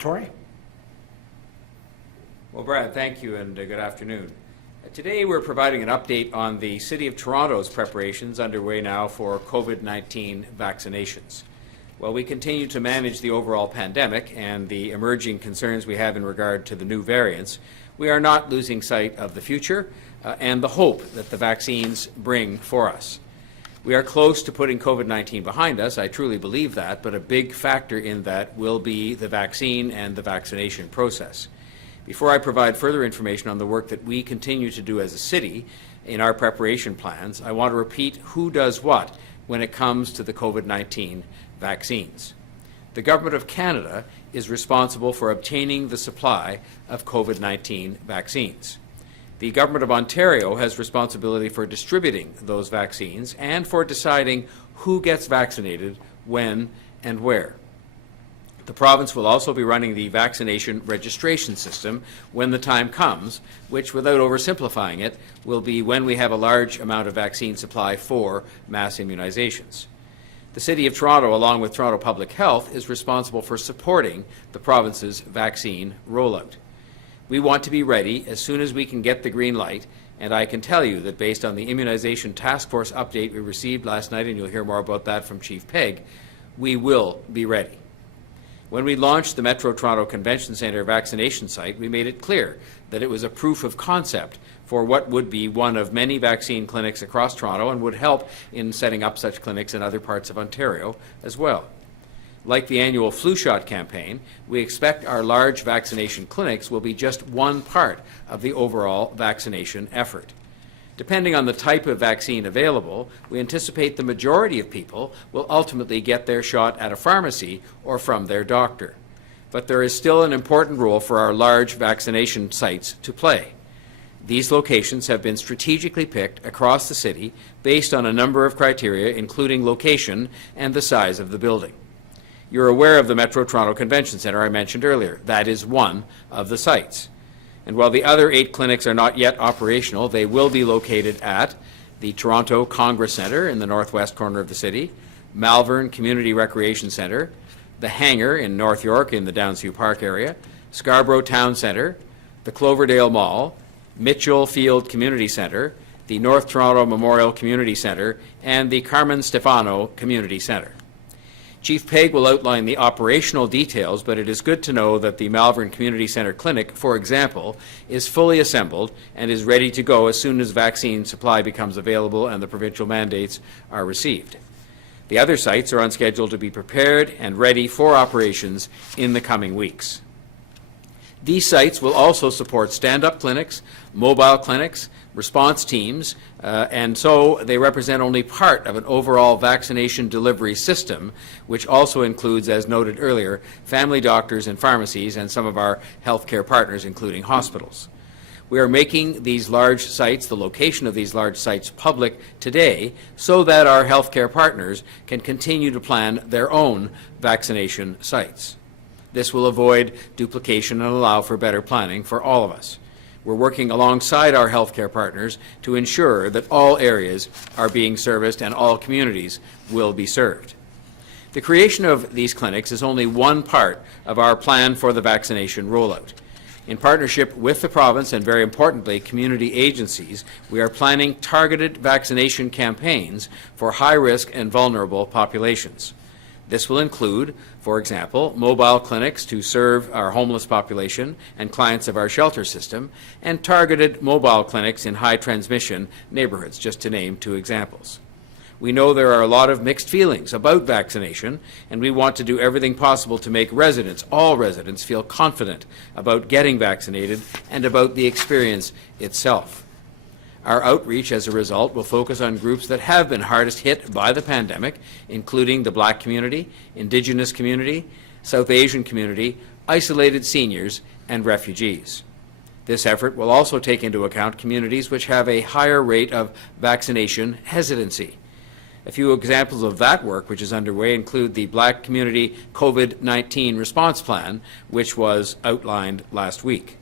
Tory? Well, Brad, thank you and good afternoon. Today we're providing an update on the City of Toronto's preparations underway now for COVID-19 vaccinations. While we continue to manage the overall pandemic and the emerging concerns we have in regard to the new variants, we are not losing sight of the future and the hope that the vaccines bring for us. We are close to putting COVID-19 behind us, I truly believe that, but a big factor in that will be the vaccine and the vaccination process. Before I provide further information on the work that we continue to do as a city in our preparation plans, I want to repeat who does what when it comes to the COVID-19 vaccines. The Government of Canada is responsible for obtaining the supply of COVID-19 vaccines. The Government of Ontario has responsibility for distributing those vaccines and for deciding who gets vaccinated, when, and where. The province will also be running the vaccination registration system when the time comes, which, without oversimplifying it, will be when we have a large amount of vaccine supply for mass immunizations. The City of Toronto, along with Toronto Public Health, is responsible for supporting the province's vaccine rollout. We want to be ready as soon as we can get the green light, and I can tell you that based on the Immunization Task Force update we received last night, and you'll hear more about that from Chief Pegg, we will be ready. When we launched the Metro Toronto Convention Centre vaccination site, we made it clear that it was a proof of concept for what would be one of many vaccine clinics across Toronto and would help in setting up such clinics in other parts of Ontario as well. Like the annual flu shot campaign, we expect our large vaccination clinics will be just one part of the overall vaccination effort. Depending on the type of vaccine available, we anticipate the majority of people will ultimately get their shot at a pharmacy or from their doctor. But there is still an important role for our large vaccination sites to play. These locations have been strategically picked across the city based on a number of criteria, including location and the size of the building. You're aware of the Metro Toronto Convention Centre I mentioned earlier. That is one of the sites. And while the other 8 clinics are not yet operational, they will be located at the Toronto Congress Centre in the northwest corner of the city, Malvern Community Recreation Centre, the Hangar in North York in the Downsview Park area, Scarborough Town Centre, the Cloverdale Mall, Mitchell Field Community Centre, the North Toronto Memorial Community Centre, and the Carmen Stefano Community Centre. Chief Pegg will outline the operational details, but it is good to know that the Malvern Community Centre Clinic, for example, is fully assembled and is ready to go as soon as vaccine supply becomes available and the provincial mandates are received. The other sites are on schedule to be prepared and ready for operations in the coming weeks. These sites will also support stand-up clinics, mobile clinics, response teams, and so they represent only part of an overall vaccination delivery system, which also includes, as noted earlier, family doctors and pharmacies and some of our healthcare partners, including hospitals. We are making these large sites, the location of these large sites, public today so that our healthcare partners can continue to plan their own vaccination sites. This will avoid duplication and allow for better planning for all of us. We're working alongside our healthcare partners to ensure that all areas are being serviced and all communities will be served. The creation of these clinics is only one part of our plan for the vaccination rollout. In partnership with the province and, very importantly, community agencies, we are planning targeted vaccination campaigns for high-risk and vulnerable populations. This will include, for example, mobile clinics to serve our homeless population and clients of our shelter system, and targeted mobile clinics in high-transmission neighbourhoods, just to name 2 examples. We know there are a lot of mixed feelings about vaccination, and we want to do everything possible to make residents, all residents, feel confident about getting vaccinated and about the experience itself. Our outreach, as a result, will focus on groups that have been hardest hit by the pandemic, including the Black community, Indigenous community, South Asian community, isolated seniors, and refugees. This effort will also take into account communities which have a higher rate of vaccination hesitancy. A few examples of that work which is underway include the Black Community COVID-19 Response Plan, which was outlined last week.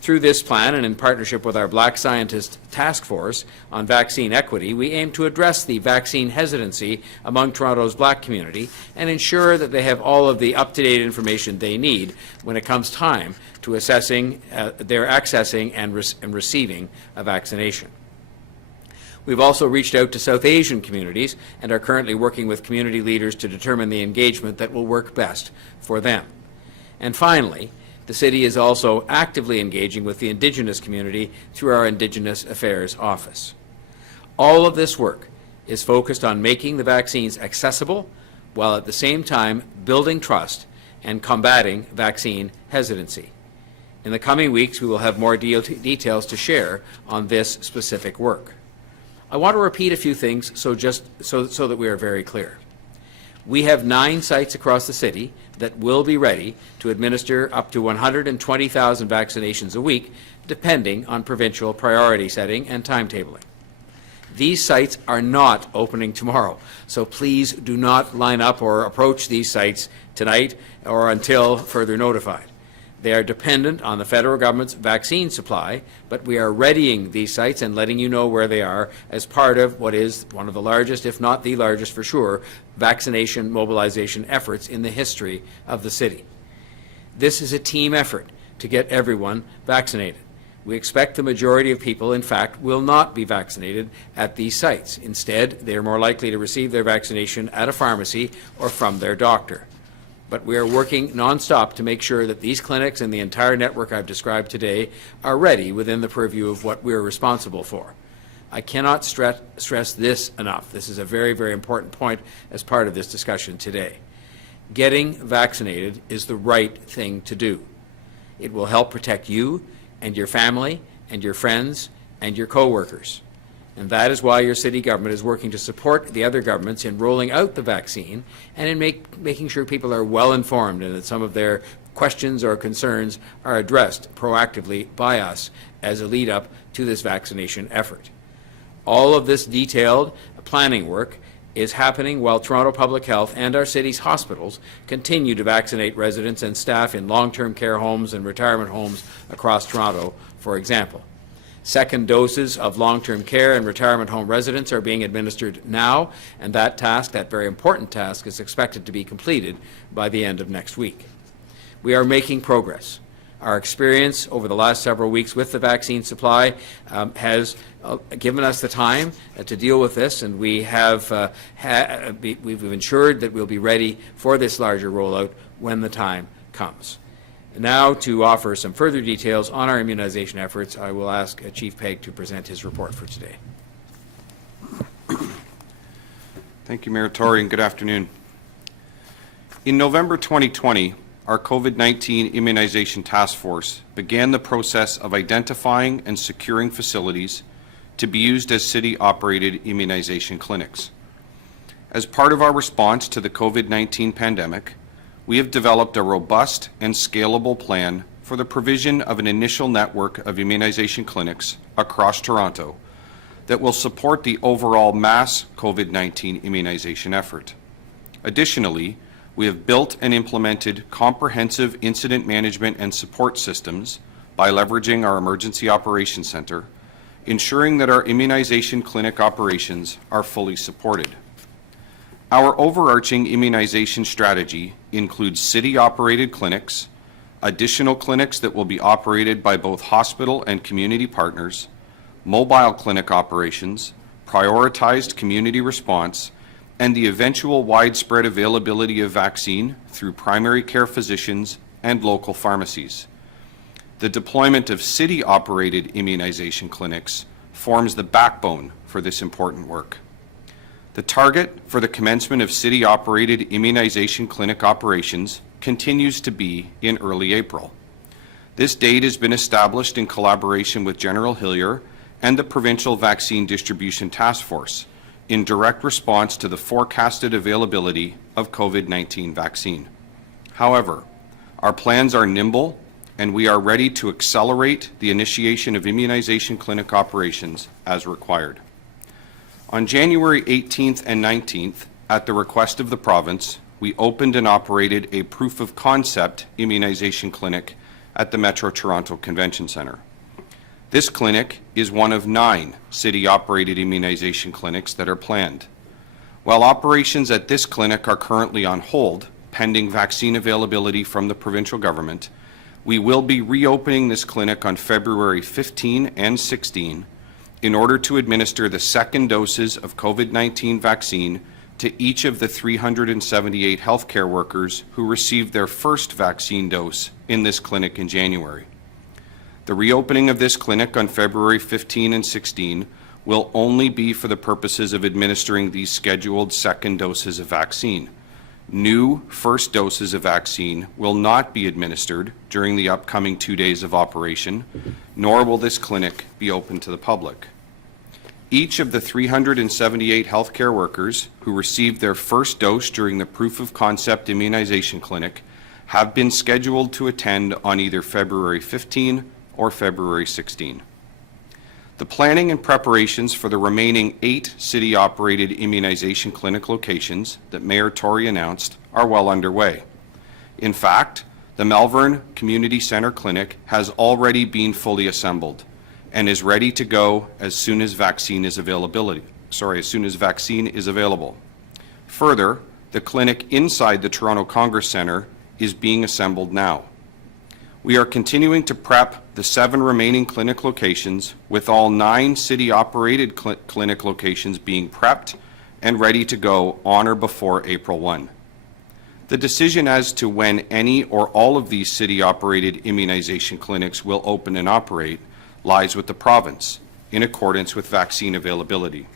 Through this plan, and in partnership with our Black Scientist Task Force on Vaccine Equity, we aim to address the vaccine hesitancy among Toronto's Black community and ensure that they have all of the up-to-date information they need when it comes time to assessing their accessing and receiving a vaccination. We've also reached out to South Asian communities and are currently working with community leaders to determine the engagement that will work best for them. And finally, the City is also actively engaging with the Indigenous community through our Indigenous Affairs Office. All of this work is focused on making the vaccines accessible while at the same time building trust and combating vaccine hesitancy. In the coming weeks, we will have more details to share on this specific work. I want to repeat a few things so that we are very clear. We have 9 sites across the city that will be ready to administer up to 120,000 vaccinations a week, depending on provincial priority setting and timetabling. These sites are not opening tomorrow, so please do not line up or approach these sites tonight or until further notified. They are dependent on the federal government's vaccine supply, but we are readying these sites and letting you know where they are as part of what is one of the largest, if not the largest for sure, vaccination mobilization efforts in the history of the city. This is a team effort to get everyone vaccinated. We expect the majority of people, in fact, will not be vaccinated at these sites. Instead, they are more likely to receive their vaccination at a pharmacy or from their doctor. But we are working nonstop to make sure that these clinics and the entire network I've described today are ready within the purview of what we're responsible for. I cannot stress this enough. This is a very, very important point as part of this discussion today. Getting vaccinated is the right thing to do. It will help protect you and your family and your friends and your co-workers. And that is why your city government is working to support the other governments in rolling out the vaccine and in making sure people are well informed and that some of their questions or concerns are addressed proactively by us as a lead up to this vaccination effort. All of this detailed planning work is happening while Toronto Public Health and our city's hospitals continue to vaccinate residents and staff in long-term care homes and retirement homes across Toronto, for example. Second doses of long-term care and retirement home residents are being administered now, and that task, that very important task, is expected to be completed by the end of next week. We are making progress. Our experience over the last several weeks with the vaccine supply has given us the time to deal with this, and we have we've ensured that we'll be ready for this larger rollout when the time comes. Now, to offer some further details on our immunization efforts, I will ask Chief Pegg to present his report for today. Thank you, Mayor Tory, and good afternoon. In November 2020, our COVID-19 Immunization Task Force began the process of identifying and securing facilities to be used as city-operated immunization clinics. As part of our response to the COVID-19 pandemic, we have developed a robust and scalable plan for the provision of an initial network of immunization clinics across Toronto that will support the overall mass COVID-19 immunization effort. Additionally, we have built and implemented comprehensive incident management and support systems by leveraging our Emergency Operations Centre, ensuring that our immunization clinic operations are fully supported. Our overarching immunization strategy includes city-operated clinics, additional clinics that will be operated by both hospital and community partners, mobile clinic operations, prioritized community response, and the eventual widespread availability of vaccine through primary care physicians and local pharmacies. The deployment of city-operated immunization clinics forms the backbone for this important work. The target for the commencement of city-operated immunization clinic operations continues to be in early April. This date has been established in collaboration with General Hillier and the Provincial Vaccine Distribution Task Force in direct response to the forecasted availability of COVID-19 vaccine. However, our plans are nimble and we are ready to accelerate the initiation of immunization clinic operations as required. On January 18th and 19th, at the request of the province, we opened and operated a proof of concept immunization clinic at the Metro Toronto Convention Centre. This clinic is one of 9 city-operated immunization clinics that are planned. While operations at this clinic are currently on hold, pending vaccine availability from the provincial government, we will be reopening this clinic on February 15 and 16 in order to administer the second doses of COVID-19 vaccine to each of the 378 healthcare workers who received their first vaccine dose in this clinic in January. The reopening of this clinic on February 15 and 16 will only be for the purposes of administering these scheduled second doses of vaccine. New first doses of vaccine will not be administered during the upcoming 2 days of operation, nor will this clinic be open to the public. Each of the 378 healthcare workers who received their first dose during the proof of concept immunization clinic have been scheduled to attend on either February 15 or February 16. The planning and preparations for the remaining 8 city-operated immunization clinic locations that Mayor Tory announced are well underway. In fact, the Malvern Community Centre Clinic has already been fully assembled and is ready to go as soon as vaccine is available. Further, the clinic inside the Toronto Congress Centre is being assembled now. We are continuing to prep the 7 remaining clinic locations, with all 9 city-operated clinic locations being prepped and ready to go on or before April 1. The decision as to when any or all of these city-operated immunization clinics will open and operate lies with the province, in accordance with vaccine availability.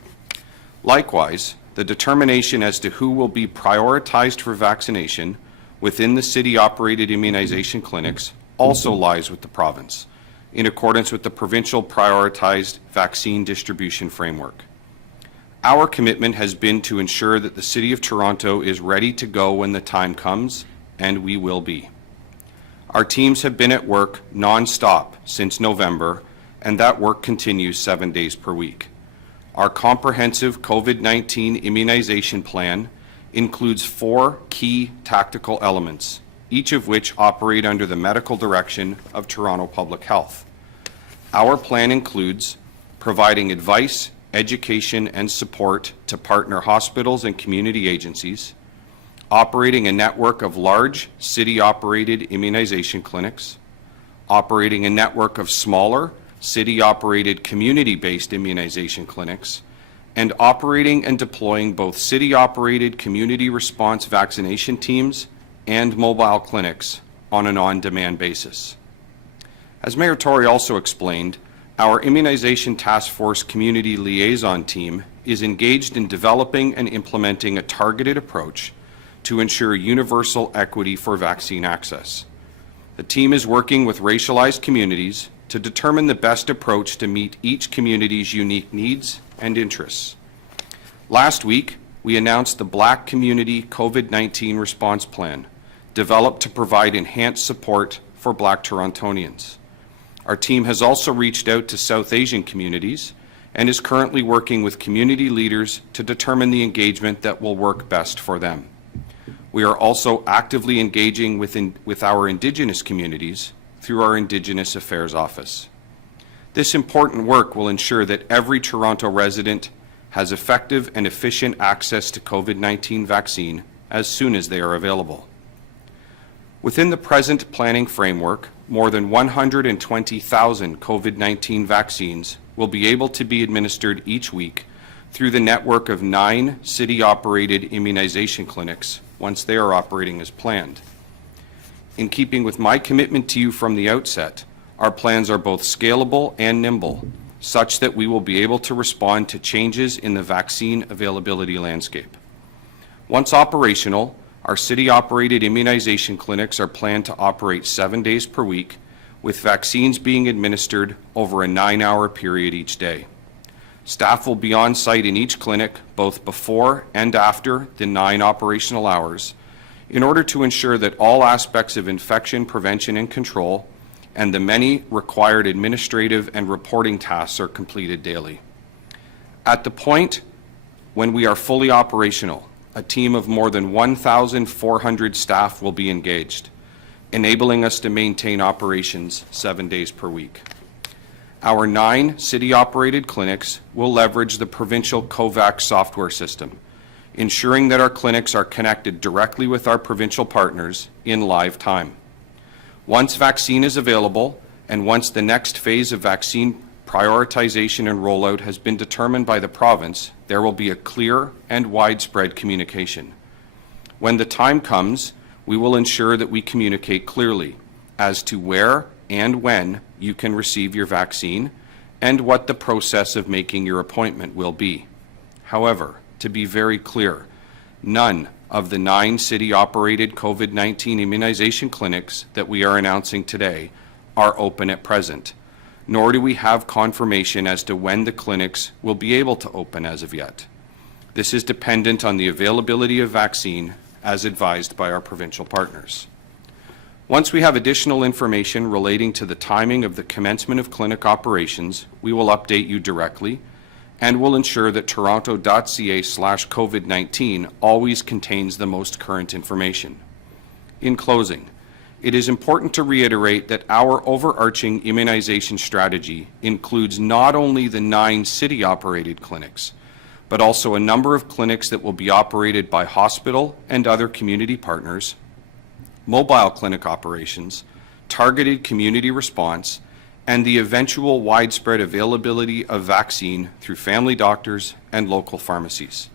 Likewise, the determination as to who will be prioritized for vaccination within the city-operated immunization clinics also lies with the province, in accordance with the provincial prioritized vaccine distribution framework. Our commitment has been to ensure that the City of Toronto is ready to go when the time comes, and we will be. Our teams have been at work non-stop since November, and that work continues 7 days per week. Our comprehensive COVID-19 immunization plan includes 4 key tactical elements, each of which operate under the medical direction of Toronto Public Health. Our plan includes providing advice, education, and support to partner hospitals and community agencies, operating a network of large city-operated immunization clinics, operating a network of smaller city-operated community-based immunization clinics, and operating and deploying both city-operated community response vaccination teams and mobile clinics on an on-demand basis. As Mayor Tory also explained, our Immunization Task Force Community Liaison Team is engaged in developing and implementing a targeted approach to ensure universal equity for vaccine access. The team is working with racialized communities to determine the best approach to meet each community's unique needs and interests. Last week, we announced the Black Community COVID-19 Response Plan, developed to provide enhanced support for Black Torontonians. Our team has also reached out to South Asian communities and is currently working with community leaders to determine the engagement that will work best for them. We are also actively engaging with our Indigenous communities through our Indigenous Affairs Office. This important work will ensure that every Toronto resident has effective and efficient access to COVID-19 vaccine as soon as they are available. Within the present planning framework, more than 120,000 COVID-19 vaccines will be able to be administered each week through the network of 9 city-operated immunization clinics once they are operating as planned. In keeping with my commitment to you from the outset, our plans are both scalable and nimble, such that we will be able to respond to changes in the vaccine availability landscape. Once operational, our city-operated immunization clinics are planned to operate 7 days per week, with vaccines being administered over a 9-hour period each day. Staff will be on site in each clinic, both before and after the 9 operational hours, in order to ensure that all aspects of infection prevention and control and the many required administrative and reporting tasks are completed daily. At the point when we are fully operational, a team of more than 1,400 staff will be engaged. enabling us to maintain operations 7 days per week. Our 9 city-operated clinics will leverage the provincial COVAX software system, ensuring that our clinics are connected directly with our provincial partners in live time. Once vaccine is available, and once the next phase of vaccine prioritization and rollout has been determined by the province, there will be a clear and widespread communication. When the time comes, we will ensure that we communicate clearly as to where and when you can receive your vaccine and what the process of making your appointment will be. However, to be very clear, none of the 9 city-operated COVID-19 immunization clinics that we are announcing today are open at present, nor do we have confirmation as to when the clinics will be able to open as of yet. This is dependent on the availability of vaccine as advised by our provincial partners. Once we have additional information relating to the timing of the commencement of clinic operations, we will update you directly and will ensure that toronto.ca/COVID-19 always contains the most current information. In closing, it is important to reiterate that our overarching immunization strategy includes not only the 9 city-operated clinics, but also a number of clinics that will be operated by hospital and other community partners, mobile clinic operations, targeted community response, and the eventual widespread availability of vaccine through family doctors and local pharmacies.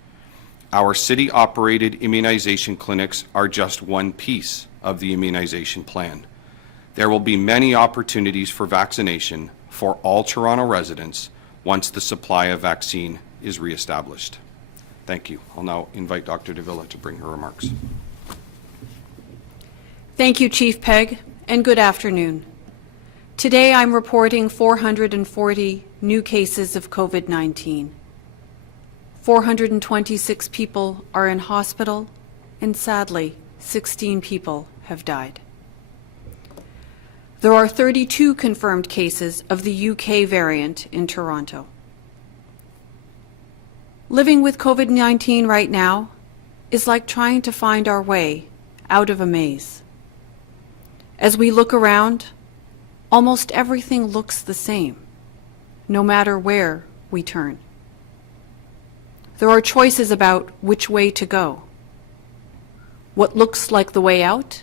Our city-operated immunization clinics are just one piece of the immunization plan. There will be many opportunities for vaccination for all Toronto residents once the supply of vaccine is reestablished. Thank you. I'll now invite Dr. Davila to bring her remarks. Thank you, Chief Pegg, and good afternoon. Today I'm reporting 440 new cases of COVID-19. 426 people are in hospital, and sadly, 16 people have died. There are 32 confirmed cases of the UK variant in Toronto. Living with COVID-19 right now is like trying to find our way out of a maze. As we look around, almost everything looks the same, no matter where we turn. There are choices about which way to go. What looks like the way out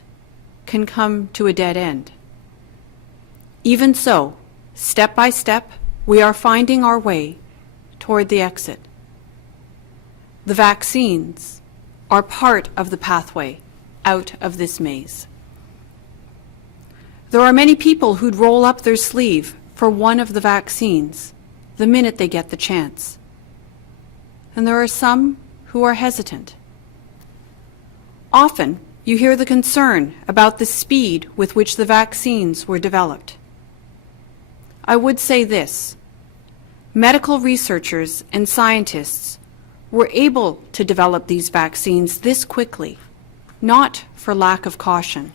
can come to a dead end. Even so, step by step, we are finding our way toward the exit. The vaccines are part of the pathway out of this maze. There are many people who'd roll up their sleeve for one of the vaccines the minute they get the chance. And there are some who are hesitant. Often, you hear the concern about the speed with which the vaccines were developed. I would say this: medical researchers and scientists were able to develop these vaccines this quickly, not for lack of caution,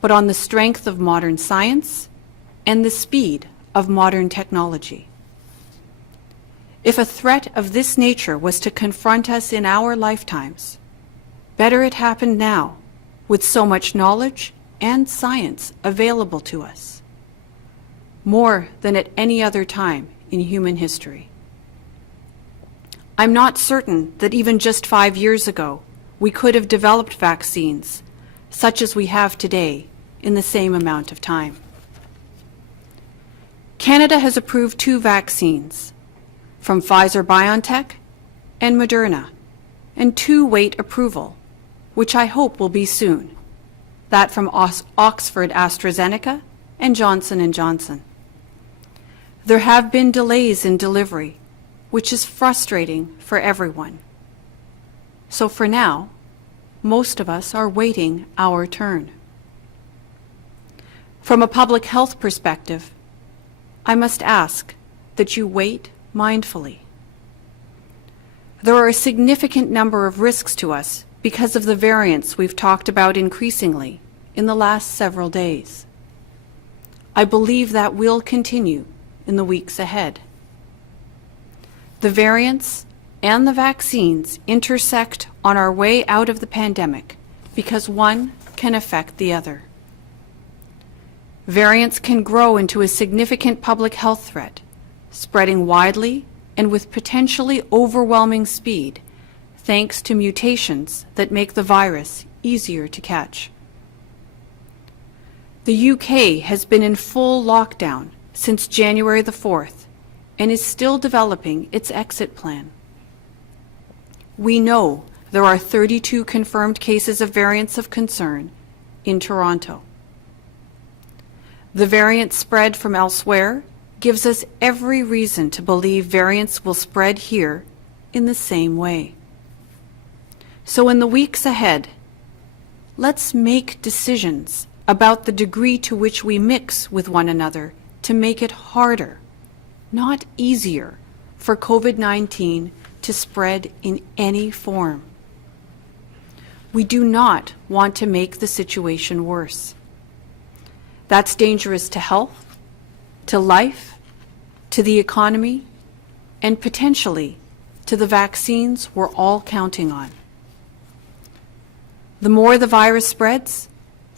but on the strength of modern science and the speed of modern technology. If a threat of this nature was to confront us in our lifetimes, better it happened now, with so much knowledge and science available to us, more than at any other time in human history. I'm not certain that even just 5 years ago, we could have developed vaccines such as we have today in the same amount of time. Canada has approved 2 vaccines, from Pfizer-BioNTech and Moderna, and 2 wait approval, which I hope will be soon, that from Oxford AstraZeneca and Johnson & Johnson. There have been delays in delivery, which is frustrating for everyone. So for now, most of us are waiting our turn. From a public health perspective, I must ask that you wait mindfully. There are a significant number of risks to us because of the variants we've talked about increasingly in the last several days. I believe that will continue in the weeks ahead. The variants and the vaccines intersect on our way out of the pandemic because one can affect the other. variants can grow into a significant public health threat, spreading widely and with potentially overwhelming speed, thanks to mutations that make the virus easier to catch. The UK has been in full lockdown since January the 4th and is still developing its exit plan. We know there are 32 confirmed cases of variants of concern in Toronto. The variant spread from elsewhere gives us every reason to believe variants will spread here in the same way. So in the weeks ahead, let's make decisions about the degree to which we mix with one another to make it harder, not easier, for COVID-19 to spread in any form. We do not want to make the situation worse. That's dangerous to health, to life, to the economy, and potentially to the vaccines we're all counting on. The more the virus spreads,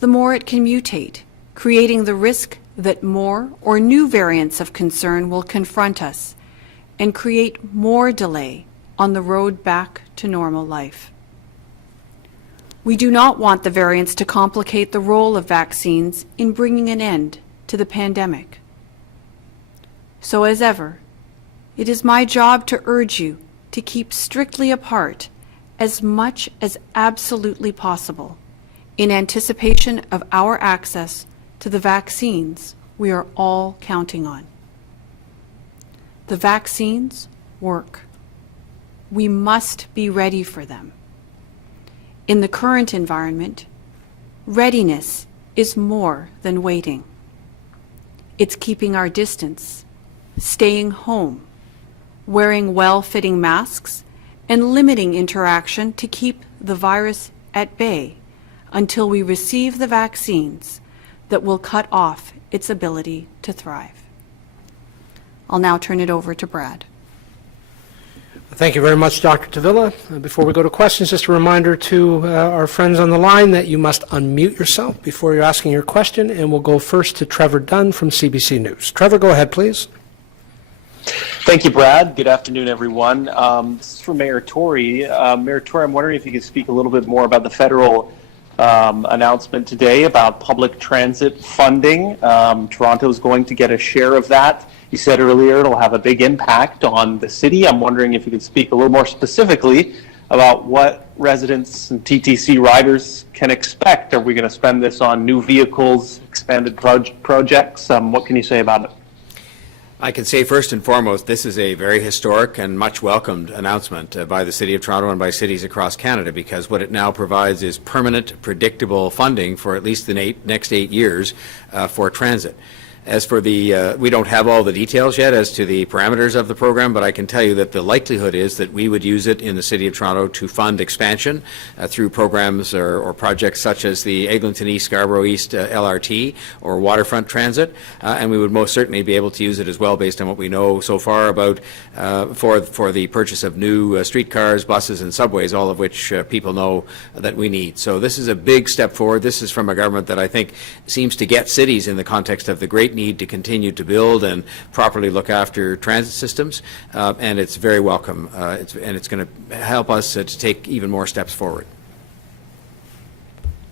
the more it can mutate, creating the risk that more or new variants of concern will confront us and create more delay on the road back to normal life. We do not want the variants to complicate the role of vaccines in bringing an end to the pandemic. So as ever, it is my job to urge you to keep strictly apart as much as absolutely possible in anticipation of our access to the vaccines we are all counting on. The vaccines work. We must be ready for them. In the current environment, readiness is more than waiting. It's keeping our distance, staying home, wearing well-fitting masks, and limiting interaction to keep the virus at bay until we receive the vaccines that will cut off its ability to thrive. I'll now turn it over to Brad. Thank you very much, Dr. Tavilla. Before we go to questions, just a reminder to our friends on the line that you must unmute yourself before you're asking your question, and we'll go first to Trevor Dunn from CBC News. Trevor, go ahead, please. Thank you, Brad. Good afternoon, everyone. This is for Mayor Tory. Mayor Tory, I'm wondering if you could speak a little bit more about the federal announcement today about public transit funding. Toronto is going to get a share of that. You said earlier it'll have a big impact on the city. I'm wondering if you could speak a little more specifically about what residents and TTC riders can expect. Are we going to spend this on new vehicles, expanded projects? What can you say about it? I can say first and foremost, this is a very historic and much welcomed announcement by the City of Toronto and by cities across Canada, because what it now provides is permanent, predictable funding for at least the next 8 years for transit. As for the, we don't have all the details yet as to the parameters of the program, but I can tell you that the likelihood is that we would use it in the City of Toronto to fund expansion through programs or projects such as the Eglinton East, Scarborough East LRT or waterfront transit, and we would most certainly be able to use it as well based on what we know so far about for the purchase of new streetcars, buses and subways, all of which people know that we need. So this is a big step forward. This is from a government that I think seems to get cities in the context of the great need to continue to build and properly look after transit systems, and it's very welcome. It's going to help us to take even more steps forward.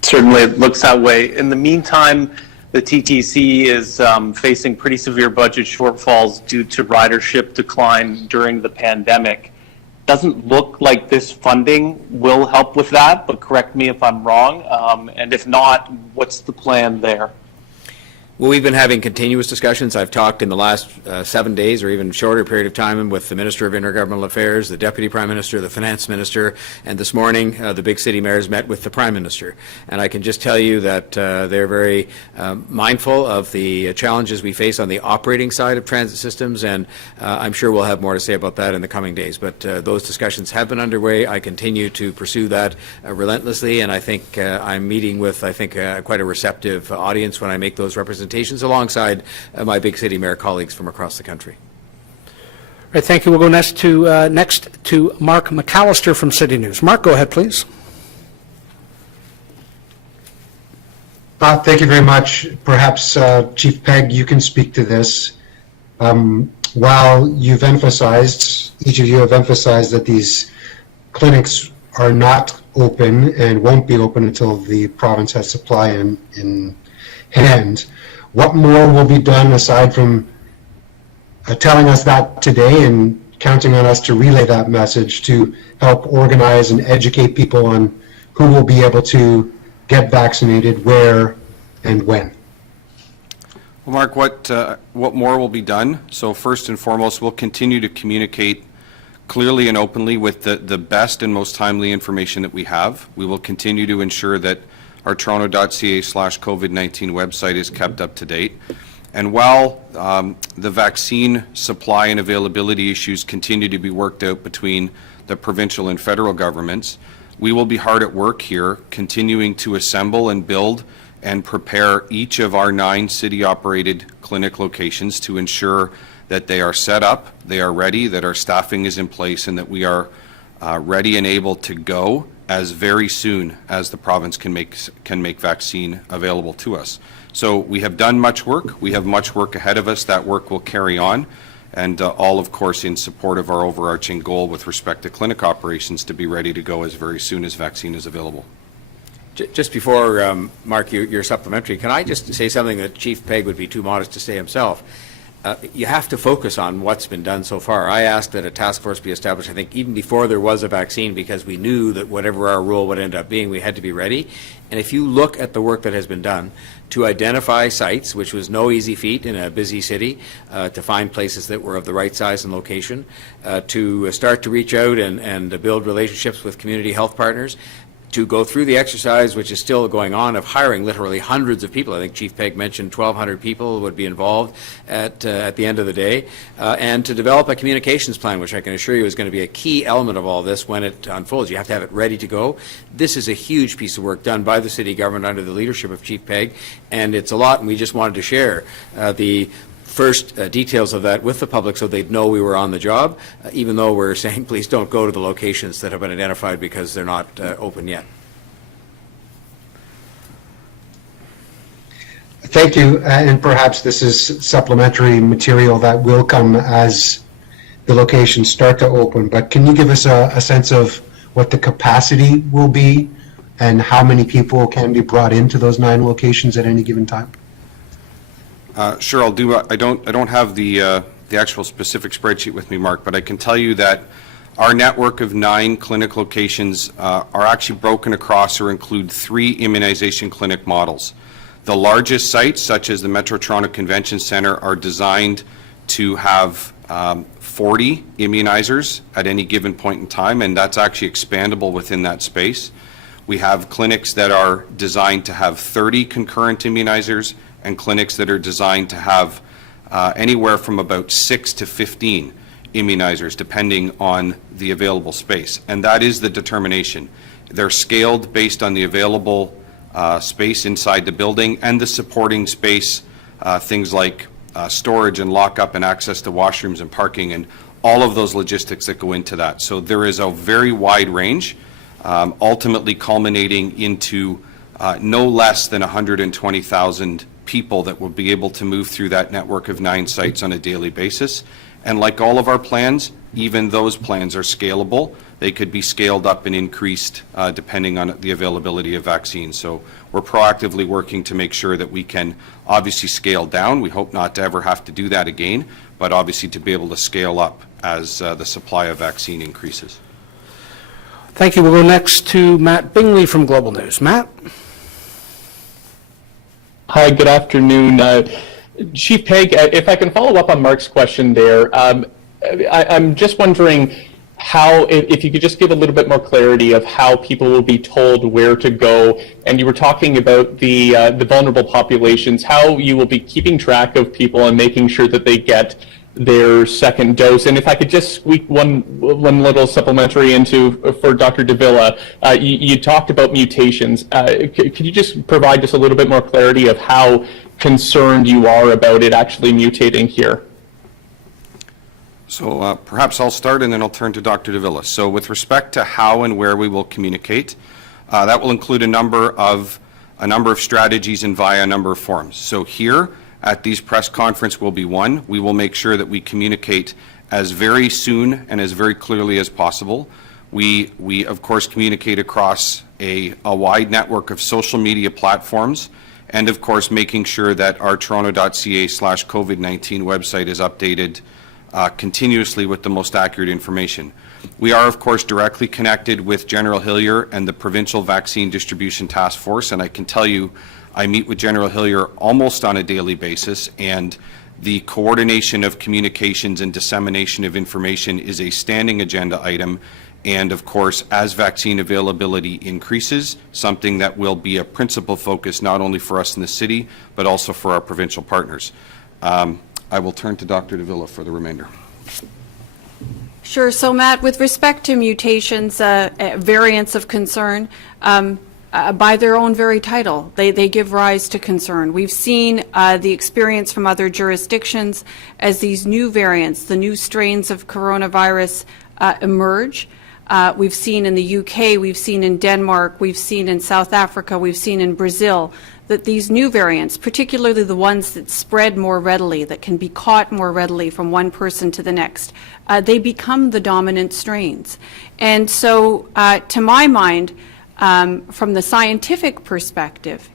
Certainly, it looks that way. In the meantime, the TTC is facing pretty severe budget shortfalls due to ridership decline during the pandemic. Doesn't look like this funding will help with that, but correct me if I'm wrong. And if not, what's the plan there? Well, we've been having continuous discussions. I've talked in the last 7 days or even shorter period of time with the Minister of Intergovernmental Affairs, the Deputy Prime Minister, the Finance Minister, and this morning the big city mayors met with the Prime Minister. And I can just tell you that they're very mindful of the challenges we face on the operating side of transit systems, and I'm sure we'll have more to say about that in the coming days. But those discussions have been underway. I continue to pursue that relentlessly, and I think I'm meeting with, quite a receptive audience when I make those representations alongside my big city mayor colleagues from across the country. All right, thank you. We'll go next to Mark McAllister from City News. Mark, go ahead, please. Thank you very much. Perhaps Chief Pegg, you can speak to this. While you've emphasized, each of you have emphasized that these clinics are not open and won't be open until the province has supply in hand, what more will be done aside from telling us that today and counting on us to relay that message to help organize and educate people on who will be able to get vaccinated, where, and when? Well, Mark, what more will be done? So first and foremost, we'll continue to communicate clearly and openly with the best and most timely information that we have. We will continue to ensure that our toronto.ca/COVID-19 website is kept up to date. And while the vaccine supply and availability issues continue to be worked out between the provincial and federal governments, we will be hard at work here, continuing to assemble and build and prepare each of our 9 city-operated clinic locations to ensure that they are set up, they are ready, that our staffing is in place, and that we are ready and able to go as very soon as the province can make vaccine available to us. So we have done much work. We have much work ahead of us. That work will carry on, and all, of course, in support of our overarching goal with respect to clinic operations to be ready to go as very soon as vaccine is available. Just before, Mark, your supplementary, can I just say something that Chief Pegg would be too modest to say himself? You have to focus on what's been done so far. I asked that a task force be established, I think, even before there was a vaccine, because we knew that whatever our role would end up being, we had to be ready. And if you look at the work that has been done to identify sites, which was no easy feat in a busy city, to find places that were of the right size and location, to start to reach out and build relationships with community health partners, to go through the exercise, which is still going on, of hiring literally hundreds of people. I think Chief Pegg mentioned 1,200 people would be involved at the end of the day, and to develop a communications plan, which I can assure you is going to be a key element of all this when it unfolds. You have to have it ready to go. This is a huge piece of work done by the city government under the leadership of Chief Pegg, and it's a lot, and we just wanted to share the first details of that with the public so they'd know we were on the job, even though we're saying please don't go to the locations that have been identified because they're not open yet. Thank you, and perhaps this is supplementary material that will come as the locations start to open, but can you give us a sense of what the capacity will be and how many people can be brought into those 9 locations at any given time? Sure, I'll do. I don't have the actual specific spreadsheet with me, Mark, but I can tell you that our network of 9 clinic locations are actually broken across or include 3 immunization clinic models. The largest sites, such as the Metro Toronto Convention Centre, are designed to have 40 immunizers at any given point in time, and that's actually expandable within that space. We have clinics that are designed to have 30 concurrent immunizers, and clinics that are designed to have anywhere from about 6 to 15 immunizers, depending on the available space. And that is the determination. They're scaled based on the available space inside the building and the supporting space, things like storage and lockup and access to washrooms and parking and all of those logistics that go into that. So there is a very wide range, ultimately culminating into no less than 120,000 people that will be able to move through that network of 9 sites on a daily basis. And like all of our plans, even those plans are scalable. They could be scaled up and increased depending on the availability of vaccines. So we're proactively working to make sure that we can obviously scale down. We hope not to ever have to do that again, but obviously to be able to scale up as the supply of vaccine increases. Thank you. We'll go next to Matt Bingley from Global News. Matt? Hi, good afternoon. Chief Pegg, if I can follow up on Mark's question there, I'm just wondering how, if you could just give a little bit more clarity of how people will be told where to go. And you were talking about the vulnerable populations, how you will be keeping track of people and making sure that they get their second dose. And if I could just squeak one little supplementary into for Dr. Davila, you talked about mutations. Could you just provide just a little bit more clarity of how concerned you are about it actually mutating here? So perhaps I'll start and then I'll turn to Dr. Davila. So with respect to how and where we will communicate, that will include a number of a number of strategies and via a number of forms. So here at these press conference will be one. We will make sure that we communicate as very soon and as very clearly as possible. We of course communicate across a wide network of social media platforms, and of course making sure that our toronto.ca/COVID-19 website is updated continuously with the most accurate information. We are, of course, directly connected with General Hillier and the Provincial Vaccine Distribution Task Force, and I can tell you I meet with General Hillier almost on a daily basis, and the coordination of communications and dissemination of information is a standing agenda item, and of course, as vaccine availability increases, something that will be a principal focus not only for us in the city, but also for our provincial partners. I will turn to Dr. Davila for the remainder. Sure. So, Matt, with respect to mutations, variants of concern, by their own very title, they give rise to concern. We've seen the experience from other jurisdictions as these new variants, the new strains of coronavirus emerge. We've seen in the UK, we've seen in Denmark, we've seen in South Africa, we've seen in Brazil, that these new variants, particularly the ones that spread more readily, that can be caught more readily from one person to the next, they become the dominant strains. And so, to my mind, from the scientific perspective,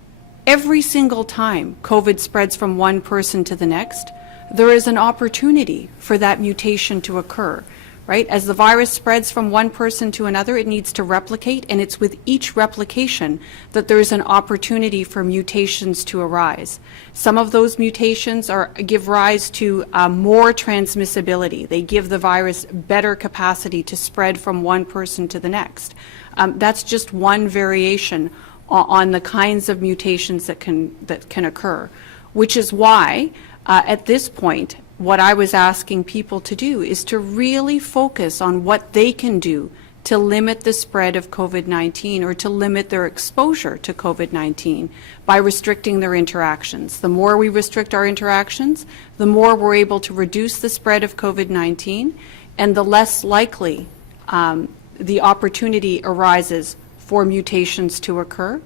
every single time COVID spreads from one person to the next, there is an opportunity for that mutation to occur. Right? As the virus spreads from one person to another, it needs to replicate, and it's with each replication that there is an opportunity for mutations to arise. Some of those mutations give rise to more transmissibility. They give the virus better capacity to spread from one person to the next. That's just one variation on the kinds of mutations that can occur, which is why, at this point, what I was asking people to do is to really focus on what they can do to limit the spread of COVID-19 or to limit their exposure to COVID-19 by restricting their interactions. The more we restrict our interactions, the more we're able to reduce the spread of COVID-19, and the less likely the opportunity arises for mutations to occur,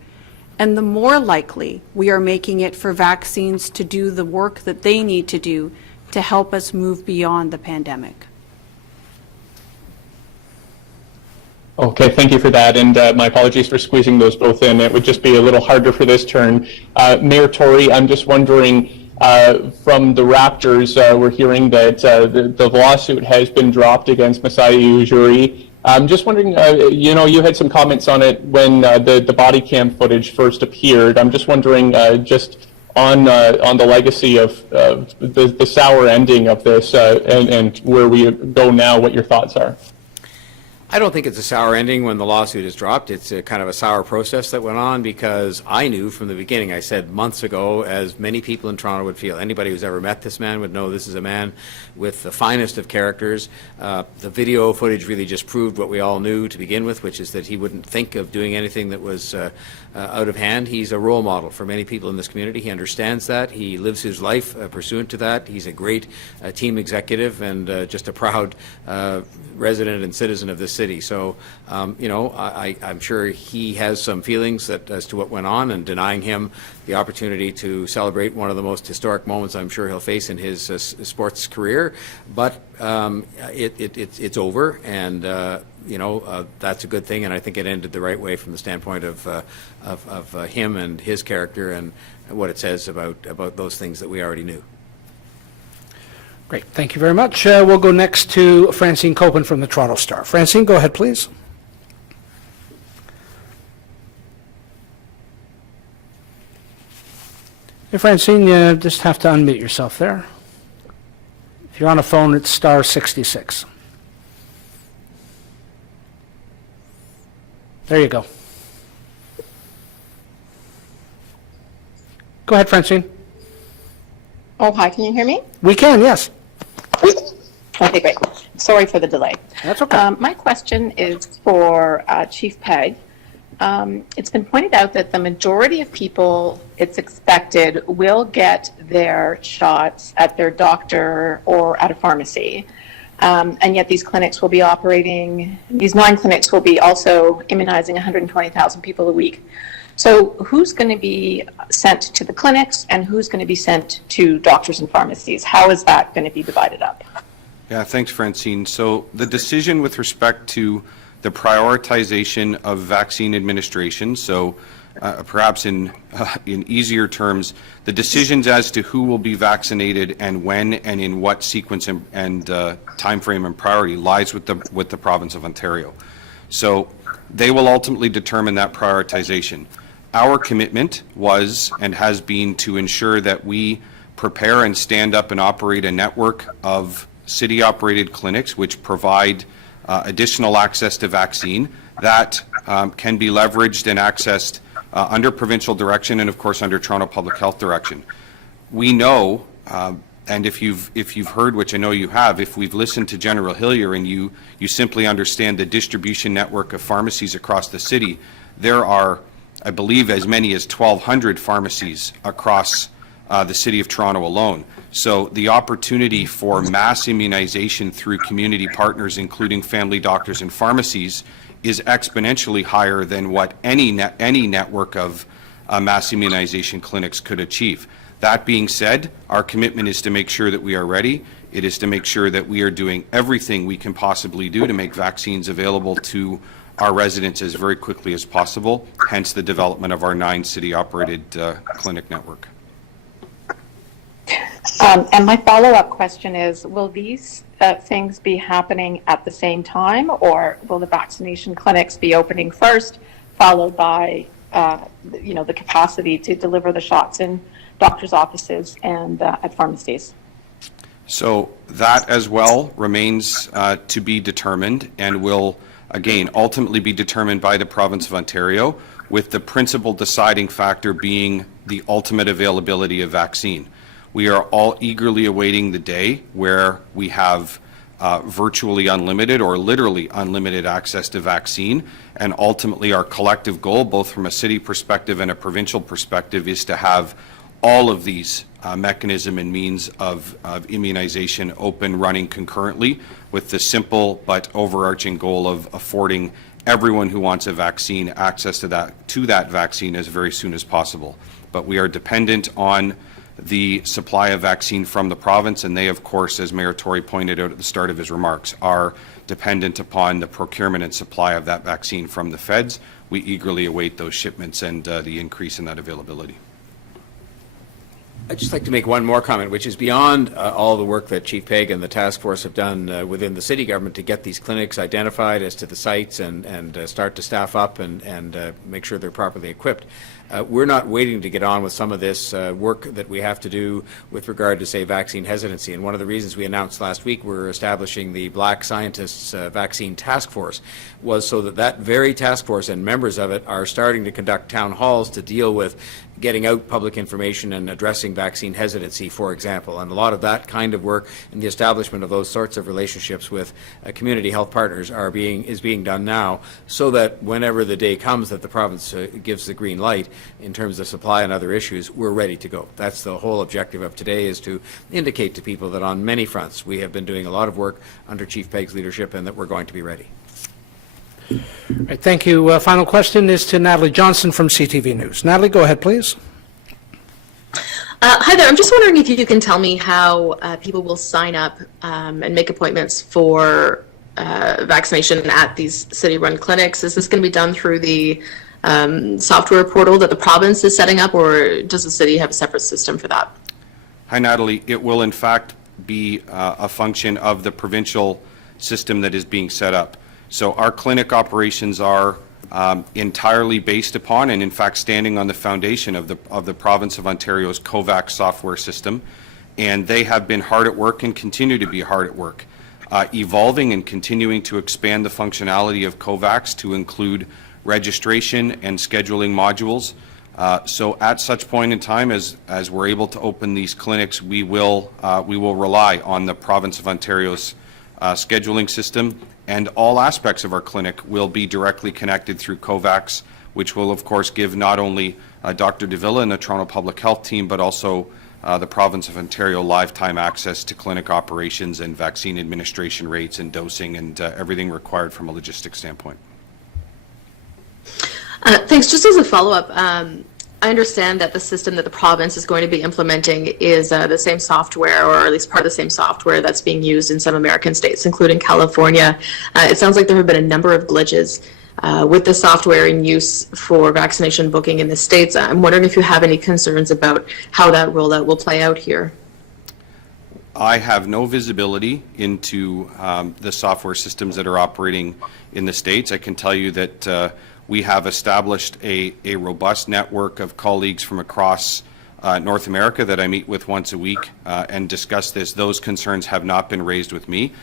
and the more likely we are making it for vaccines to do the work that they need to do to help us move beyond the pandemic. Okay, thank you for that, and my apologies for squeezing those both in. It would just be a little harder for this turn. Mayor Tory, I'm just wondering, from the Raptors, we're hearing that the lawsuit has been dropped against Masai Ujiri. I'm just wondering, you had some comments on it when the body cam footage first appeared. I'm just wondering, on the legacy of the sour ending of this and where we go now, what your thoughts are. I don't think it's a sour ending when the lawsuit is dropped. It's a kind of a sour process that went on because I knew from the beginning, I said months ago, as many people in Toronto would feel. Anybody who's ever met this man would know this is a man with the finest of characters. The video footage really just proved what we all knew to begin with, which is that he wouldn't think of doing anything that was out of hand. He's a role model for many people in this community. He understands that. He lives his life pursuant to that. He's a great team executive and just a proud resident and citizen of this city. So, I'm sure he has some feelings as to what went on, and denying him the opportunity to celebrate one of the most historic moments I'm sure he'll face in his sports career. But it's over, and that's a good thing, and I think it ended the right way from the standpoint of him and his character and what it says about those things that we already knew. Great. Thank you very much. We'll go next to Francine Copen from the Toronto Star. Francine, go ahead, please. Hey, Francine, you just have to unmute yourself there. If you're on a phone, it's star 66. There you go. Go ahead, Francine. Oh, hi. Can you hear me? We can, yes. Okay, great. Sorry for the delay. That's okay. My question is for Chief Pegg. It's been pointed out that the majority of people, it's expected, will get their shots at their doctor or at a pharmacy. And yet these clinics will be operating, these 9 clinics will be also immunizing 120,000 people a week. So who's going to be sent to the clinics and who's going to be sent to doctors and pharmacies? How is that going to be divided up? Yeah, thanks, Francine. So the decision with respect to the prioritization of vaccine administration, so perhaps in easier terms, the decisions as to who will be vaccinated and when and in what sequence and time frame and priority lies with the province of Ontario. So they will ultimately determine that prioritization. Our commitment was and has been to ensure that we prepare and stand up and operate a network of city-operated clinics which provide additional access to vaccine that can be leveraged and accessed under provincial direction and, of course, under Toronto Public Health direction. We know, and if you've heard, which I know you have, if we've listened to General Hillier and you simply understand the distribution network of pharmacies across the city, there are, I believe, as many as 1,200 pharmacies across the City of Toronto alone. So the opportunity for mass immunization through community partners, including family doctors and pharmacies, is exponentially higher than what any network of mass immunization clinics could achieve. That being said, our commitment is to make sure that we are ready. It is to make sure that we are doing everything we can possibly do to make vaccines available to our residents as very quickly as possible, hence the development of our 9 city-operated clinic network. And my follow-up question is, will these things be happening at the same time, or will the vaccination clinics be opening first, followed by, the capacity to deliver the shots in doctors' offices and at pharmacies? So that as well remains to be determined and will, again, ultimately be determined by the province of Ontario, with the principal deciding factor being the ultimate availability of vaccine. We are all eagerly awaiting the day where we have virtually unlimited or literally unlimited access to vaccine, and ultimately our collective goal, both from a city perspective and a provincial perspective, is to have all of these mechanism and means of immunization open, running concurrently, with the simple but overarching goal of affording everyone who wants a vaccine access to that vaccine as very soon as possible. But we are dependent on the supply of vaccine from the province, and they, of course, as Mayor Tory pointed out at the start of his remarks, are dependent upon the procurement and supply of that vaccine from the feds. We eagerly await those shipments and the increase in that availability. I'd just like to make one more comment, which is beyond all the work that Chief Pegg and the task force have done within the city government to get these clinics identified as to the sites and start to staff up and make sure they're properly equipped. We're not waiting to get on with some of this work that we have to do with regard to, say, vaccine hesitancy. And one of the reasons we announced last week we're establishing the Black Scientists Vaccine Task Force was so that that very task force and members of it are starting to conduct town halls to deal with getting out public information and addressing vaccine hesitancy, for example. And a lot of that kind of work and the establishment of those sorts of relationships with community health partners is being done now, so that whenever the day comes that the province gives the green light in terms of supply and other issues, we're ready to go. That's the whole objective of today, is to indicate to people that on many fronts we have been doing a lot of work under Chief Pegg's leadership and that we're going to be ready. All right, thank you. Final question is to Natalie Johnson from CTV News. Natalie, go ahead, please. Hi there. I'm just wondering if you can tell me how people will sign up and make appointments for vaccination at these city-run clinics. Is this going to be done through the software portal that the province is setting up, or does the city have a separate system for that? Hi, Natalie. It will, in fact, be a function of the provincial system that is being set up. So our clinic operations are entirely based upon, and in fact standing on the foundation of the province of Ontario's COVAX software system, and they have been hard at work and continue to be hard at work, evolving and continuing to expand the functionality of COVAX to include registration and scheduling modules. So at such point in time as we're able to open these clinics, we will rely on the province of Ontario's scheduling system, and all aspects of our clinic will be directly connected through COVAX, which will, of course, give not only Dr. Davila and the Toronto Public Health team, but also the province of Ontario lifetime access to clinic operations and vaccine administration rates and dosing and everything required from a logistics standpoint. Thanks. Just as a follow-up, I understand that the system that the province is going to be implementing is the same software, or at least part of the same software that's being used in some American states, including California. It sounds like there have been a number of glitches with the software in use for vaccination booking in the States. I'm wondering if you have any concerns about how that rollout will play out here. I have no visibility into the software systems that are operating in the States. I can tell you that we have established a robust network of colleagues from across North America that I meet with once a week and discuss this. Those concerns have not been raised with me.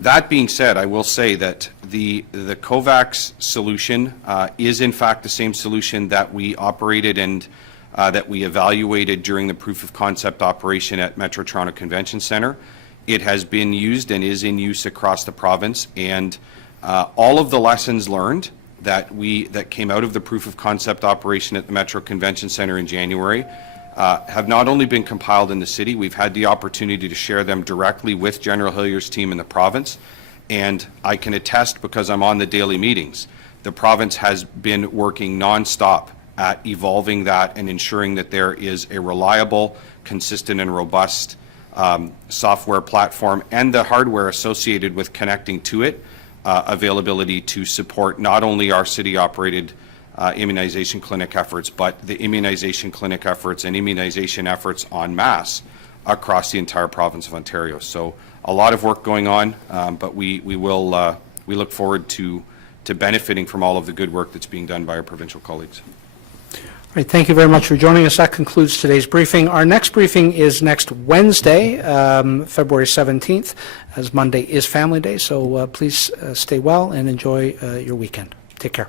That being said, I will say that the COVAX solution is in fact the same solution that we operated and that we evaluated during the proof of concept operation at Metro Toronto Convention Centre. It has been used and is in use across the province, and all of the lessons learned that came out of the proof of concept operation at the Metro Convention Centre in January have not only been compiled in the city, we've had the opportunity to share them directly with General Hillier's team in the province, and I can attest, because I'm on the daily meetings, the province has been working non-stop at evolving that and ensuring that there is a reliable, consistent and robust software platform and the hardware associated with connecting to it, availability to support not only our city-operated immunization clinic efforts, but the immunization clinic efforts and immunization efforts en masse across the entire province of Ontario. So a lot of work going on, but we look forward to benefiting from all of the good work that's being done by our provincial colleagues. All right, thank you very much for joining us. That concludes today's briefing. Our next briefing is next Wednesday, February 17th, as Monday is Family Day. So please stay well and enjoy your weekend. Take care.